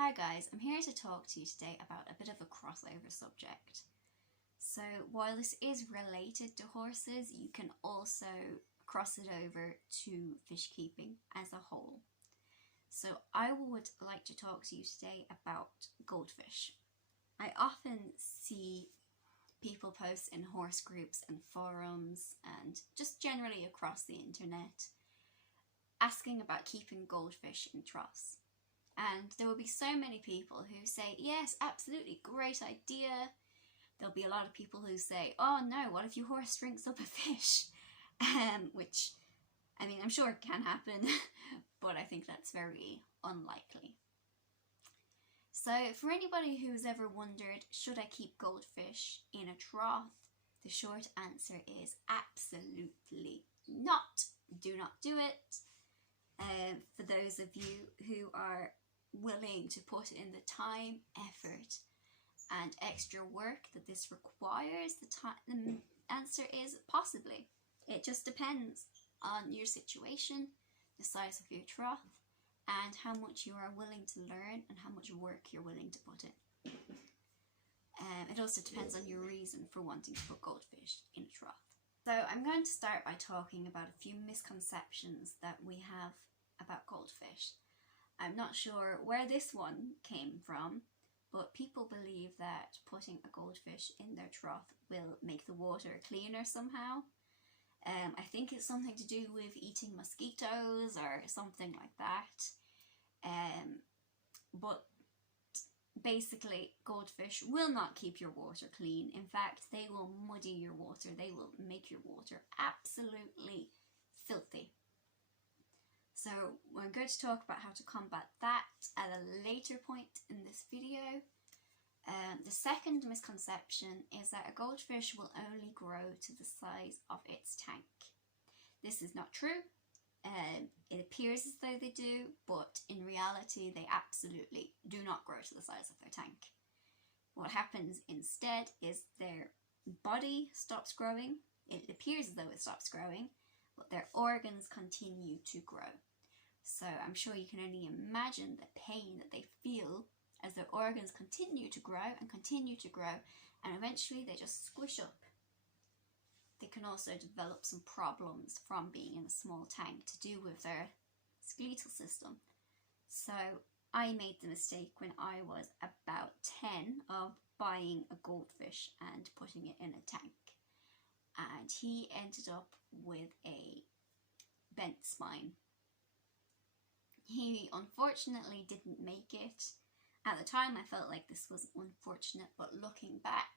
Hi guys, I'm here to talk to you today about a bit of a crossover subject. So while this is related to horses, you can also cross it over to fish keeping as a whole. So I would like to talk to you today about goldfish. I often see people post in horse groups and forums and just generally across the internet asking about keeping goldfish in troughs. And there will be so many people who say, yes, absolutely, great idea. There'll be a lot of people who say, oh no, what if your horse drinks up a fish? Which, I mean, I'm sure it can happen, but I think that's very unlikely. So for anybody who's ever wondered, should I keep goldfish in a trough? The short answer is absolutely not. Do not do it. For those of you who are willing to put in the time, effort and extra work that this requires, the answer is possibly. It just depends on your situation, the size of your trough, and how much you are willing to learn and how much work you're willing to put in. It also depends on your reason for wanting to put goldfish in a trough. So I'm going to start by talking about a few misconceptions that we have about goldfish. I'm not sure where this one came from, but people believe that putting a goldfish in their trough will make the water cleaner somehow. I think it's something to do with eating mosquitoes or something like that. But basically, goldfish will not keep your water clean. In fact, they will muddy your water. They will make your water absolutely filthy. So we're going to talk about how to combat that at a later point in this video. The second misconception is that a goldfish will only grow to the size of its tank. This is not true. It appears as though they do, but in reality they absolutely do not grow to the size of their tank. What happens instead is their body stops growing. It appears as though it stops growing, but their organs continue to grow. So I'm sure you can only imagine the pain that they feel as their organs continue to grow, and eventually they just squish up. They can also develop some problems from being in a small tank to do with their skeletal system. So I made the mistake when I was about 10 of buying a goldfish and putting it in a tank. And he ended up with a bent spine. He unfortunately didn't make it. At the time I felt like this was unfortunate, but looking back,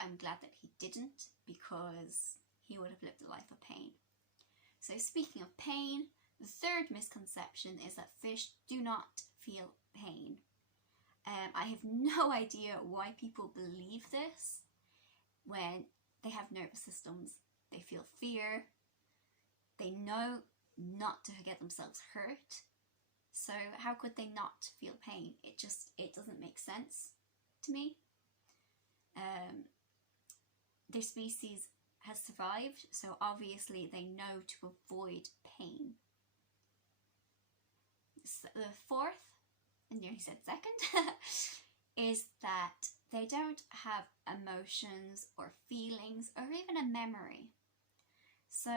I'm glad that he didn't, because he would have lived a life of pain. So speaking of pain, the third misconception is that fish do not feel pain. I have no idea why people believe this when they have nervous systems. They feel fear. They know not to get themselves hurt. So how could they not feel pain? It doesn't make sense to me. Their species has survived, so obviously they know to avoid pain. So the fourth, I nearly said second, is that they don't have emotions or feelings or even a memory. So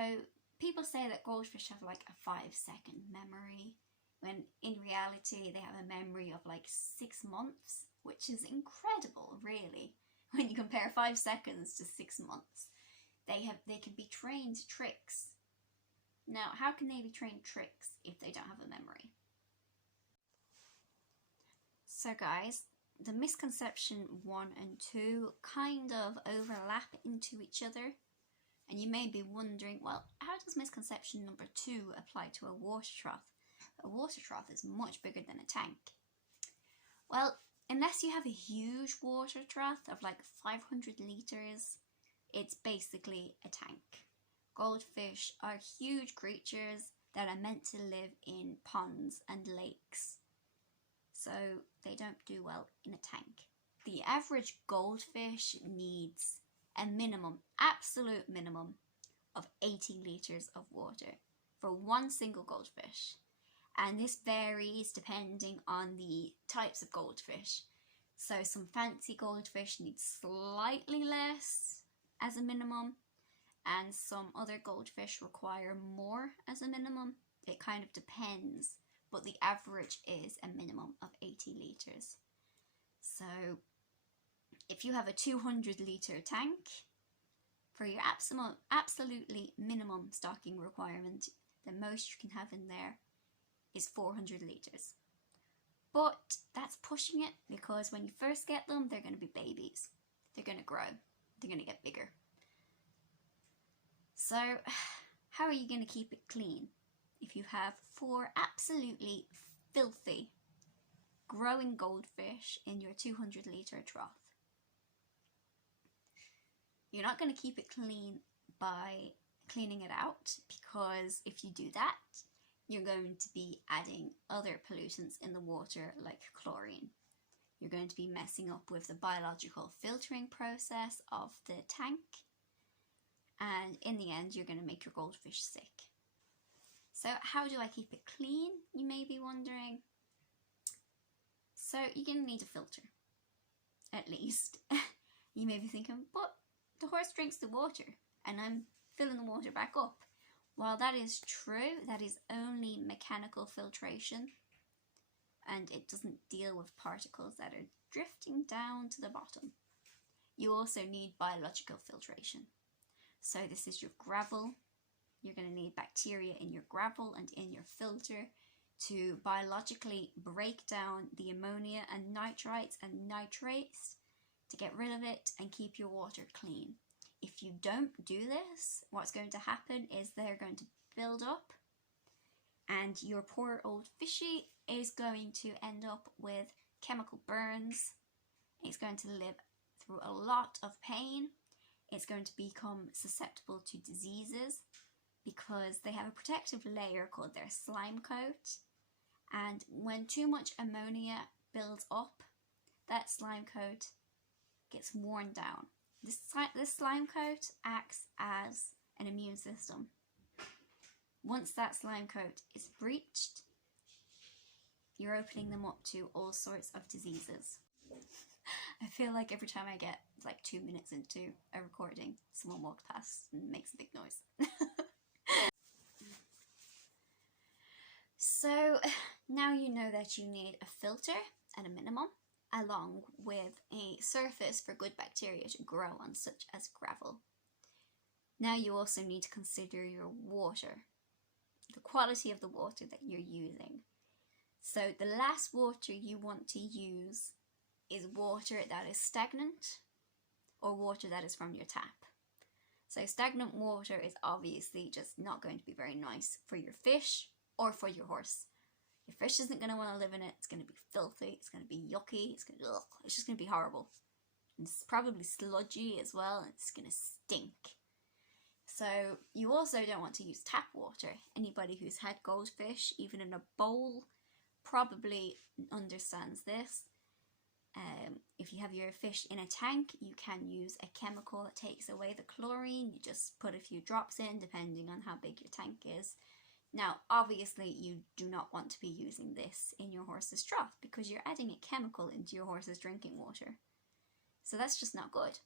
people say that goldfish have like a 5-second memory, when in reality they have a memory of like 6 months, which is incredible, really. When you compare 5 seconds to 6 months, they can be trained tricks. Now, how can they be trained tricks if they don't have a memory? So guys, the misconception 1 and 2 kind of overlap into each other. And you may be wondering, well, how does misconception number 2 apply to a water trough? A water trough is much bigger than a tank. Well, unless you have a huge water trough of like 500 litres, it's basically a tank. Goldfish are huge creatures that are meant to live in ponds and lakes, so they don't do well in a tank. The average goldfish needs a minimum, absolute minimum, of 80 litres of water for one single goldfish. and this varies depending on the types of goldfish. So some fancy goldfish need slightly less as a minimum, and some other goldfish require more as a minimum. It kind of depends, but the average is a minimum of 80 litres. So if you have a 200-litre tank, for your absolutely minimum stocking requirement, the most you can have in there is 400 litres. But that's pushing it, because when you first get them, they're going to be babies. They're going to grow. They're going to get bigger. So how are you going to keep it clean if you have 4 absolutely filthy growing goldfish in your 200-litre trough? You're not going to keep it clean by cleaning it out, because if you do that, you're going to be adding other pollutants in the water like chlorine. You're going to be messing up with the biological filtering process of the tank, and in the end you're going to make your goldfish sick. So how do I keep it clean, you may be wondering? So you're going to need a filter, at least. You may be thinking, but the horse drinks the water and I'm filling the water back up. While that is true, that is only mechanical filtration, and it doesn't deal with particles that are drifting down to the bottom. You also need biological filtration. So this is your gravel. You're going to need bacteria in your gravel and in your filter to biologically break down the ammonia and nitrites and nitrates to get rid of it and keep your water clean. If you don't do this, what's going to happen is they're going to build up, and your poor old fishy is going to end up with chemical burns. It's going to live through a lot of pain. It's going to become susceptible to diseases because they have a protective layer called their slime coat, and when too much ammonia builds up, that slime coat gets worn down. This slime coat acts as an immune system. Once that slime coat is breached, you're opening them up to all sorts of diseases. I feel like every time I get like 2 minutes into a recording, someone walks past and makes a big noise. So now you know that you need a filter at a minimum, along with a surface for good bacteria to grow on, such as gravel. Now you also need to consider your water, the quality of the water that you're using. So the last water you want to use is water that is stagnant or water that is from your tap. So stagnant water is obviously just not going to be very nice for your fish or for your horse. Your fish isn't going to want to live in it. It's going to be filthy. It's going to be yucky. It's just going to be horrible. And it's probably sludgy as well, and it's going to stink. So you also don't want to use tap water. Anybody who's had goldfish, even in a bowl, probably understands this. If you have your fish in a tank, you can use a chemical that takes away the chlorine. You just put a few drops in, depending on how big your tank is. Now, obviously, you do not want to be using this in your horse's trough because you're adding a chemical into your horse's drinking water. So that's just not good.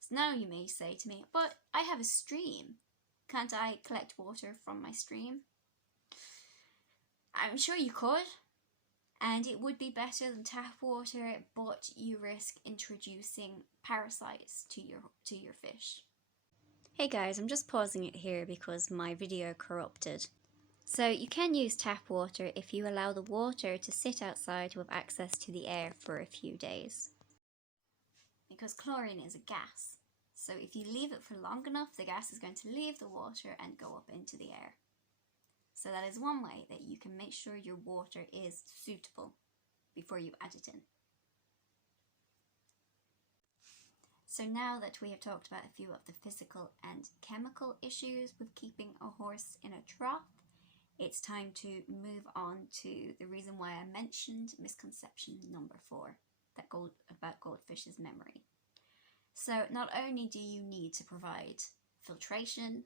So now you may say to me, but I have a stream. Can't I collect water from my stream? I'm sure you could, and it would be better than tap water, but you risk introducing parasites to your fish. Hey guys, I'm just pausing it here because my video corrupted. So you can use tap water if you allow the water to sit outside with access to the air for a few days. Because chlorine is a gas, so if you leave it for long enough, the gas is going to leave the water and go up into the air. So that is one way that you can make sure your water is suitable before you add it in. So now that we have talked about a few of the physical and chemical issues with keeping a horse in a trough, it's time to move on to the reason why I mentioned misconception number 4, about goldfish's memory. So not only do you need to provide filtration,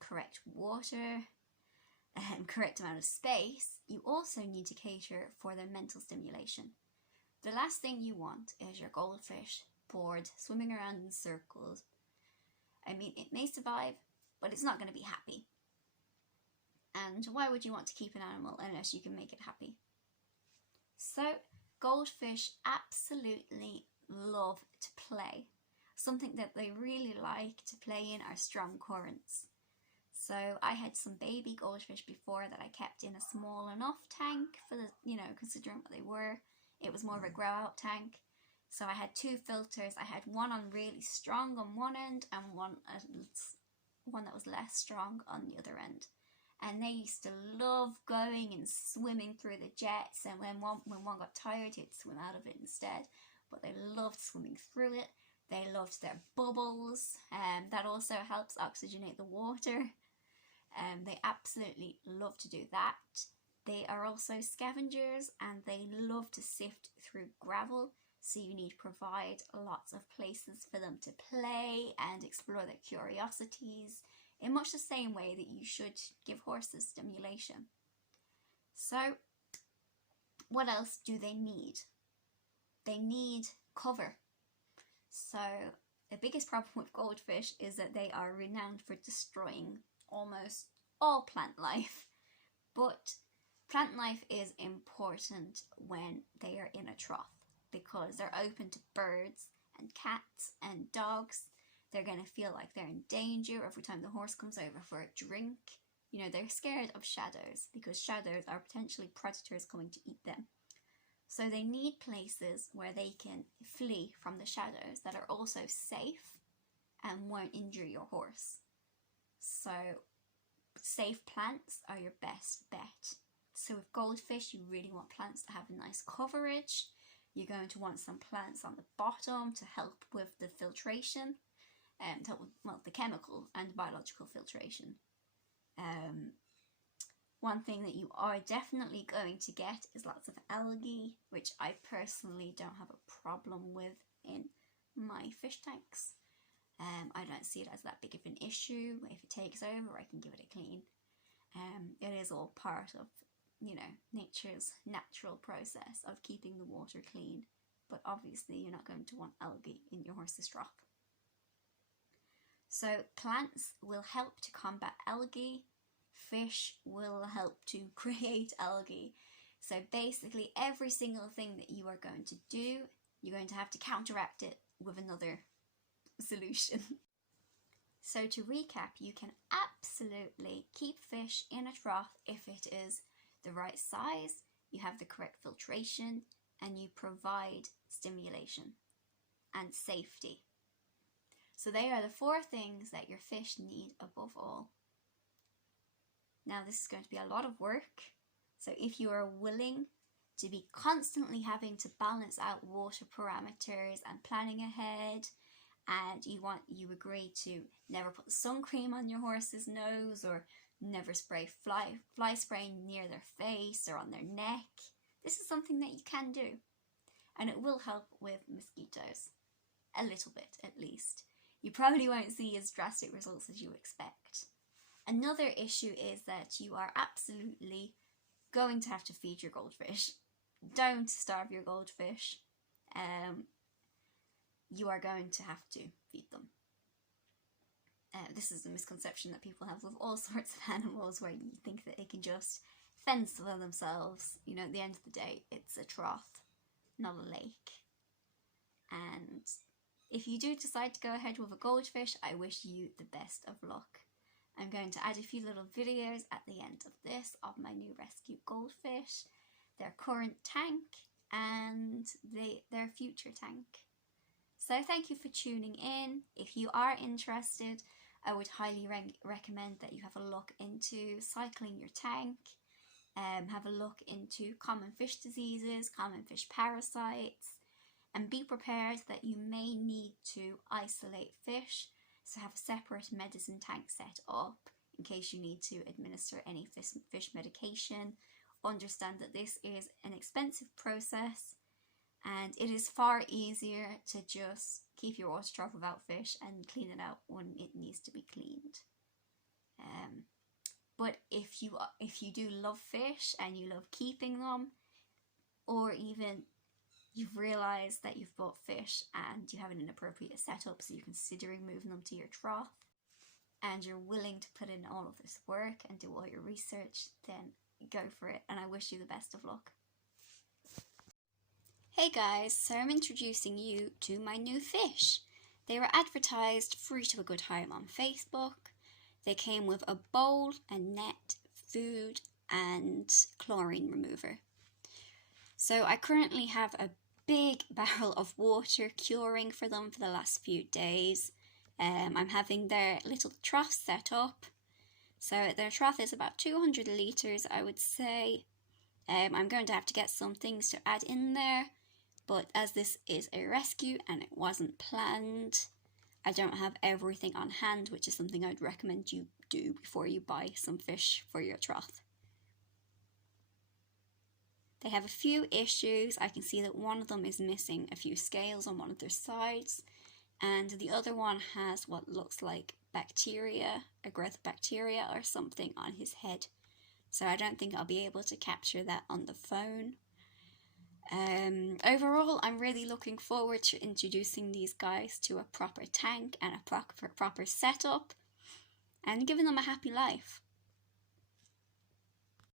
correct water, correct amount of space, you also need to cater for their mental stimulation. The last thing you want is your goldfish bored, swimming around in circles. I mean, it may survive, but it's not going to be happy. And why would you want to keep an animal unless you can make it happy? So, goldfish absolutely love to play. Something that they really like to play in are strong currents. So I had some baby goldfish before that I kept in a small enough tank for the, considering what they were. It was more of a grow out tank. So I had 2 filters. I had one on really strong on one end and one that was less strong on the other end. And they used to love going and swimming through the jets, and when one got tired, he'd swim out of it instead. But they loved swimming through it. They loved their bubbles, and that also helps oxygenate the water. They absolutely love to do that. They are also scavengers, and they love to sift through gravel, so you need to provide lots of places for them to play and explore their curiosities, in much the same way that you should give horses stimulation. So, what else do they need? They need cover. So, the biggest problem with goldfish is that they are renowned for destroying almost all plant life. But plant life is important when they are in a trough, because they're open to birds and cats and dogs. They're going to feel like they're in danger every time the horse comes over for a drink. They're scared of shadows because shadows are potentially predators coming to eat them. So they need places where they can flee from the shadows that are also safe and won't injure your horse. So safe plants are your best bet. So with goldfish, you really want plants that have a nice coverage. You're going to want some plants on the bottom to help with the filtration. The chemical and biological filtration. One thing that you are definitely going to get is lots of algae, which I personally don't have a problem with in my fish tanks. I don't see it as that big of an issue. If it takes over, I can give it a clean. It is all part of, nature's natural process of keeping the water clean. But obviously you're not going to want algae in your horse's trough. So plants will help to combat algae. Fish will help to create algae. So basically every single thing that you are going to do, you're going to have to counteract it with another solution. So to recap, you can absolutely keep fish in a trough if it is the right size, you have the correct filtration, and you provide stimulation and safety. So they are the 4 things that your fish need above all. Now this is going to be a lot of work, so if you are willing to be constantly having to balance out water parameters and planning ahead, and you agree to never put sun cream on your horse's nose, or never spray fly spray near their face or on their neck, this is something that you can do, and it will help with mosquitoes, a little bit at least. You probably won't see as drastic results as you expect. Another issue is that you are absolutely going to have to feed your goldfish. Don't starve your goldfish. You are going to have to feed them. This is a misconception that people have with all sorts of animals, where you think that they can just fend for themselves. At the end of the day, it's a trough, not a lake. And if you do decide to go ahead with a goldfish, I wish you the best of luck. I'm going to add a few little videos at the end of this of my new rescue goldfish, their current tank, and their future tank. So thank you for tuning in. If you are interested, I would highly recommend that you have a look into cycling your tank, have a look into common fish diseases, common fish parasites, and be prepared that you may need to isolate fish, so have a separate medicine tank set up in case you need to administer any fish medication. Understand that this is an expensive process, and it is far easier to just keep your water trough without fish and clean it out when it needs to be cleaned. But if you do love fish and you love keeping them, or even you've realised that you've bought fish and you have an inappropriate setup, so you're considering moving them to your trough, and you're willing to put in all of this work and do all your research, then go for it, and I wish you the best of luck. Hey guys, so I'm introducing you to my new fish. They were advertised free to a good time on Facebook. They came with a bowl, a net, food and chlorine remover. So I currently have a big barrel of water curing for them for the last few days. I'm having their little trough set up. So their trough is about 200 litres, I would say. I'm going to have to get some things to add in there, but as this is a rescue and it wasn't planned, I don't have everything on hand, which is something I'd recommend you do before you buy some fish for your trough. They have a few issues. I can see that one of them is missing a few scales on one of their sides, and the other one has what looks like bacteria, a growth of bacteria or something on his head. So I don't think I'll be able to capture that on the phone. Overall, I'm really looking forward to introducing these guys to a proper tank and a proper setup and giving them a happy life.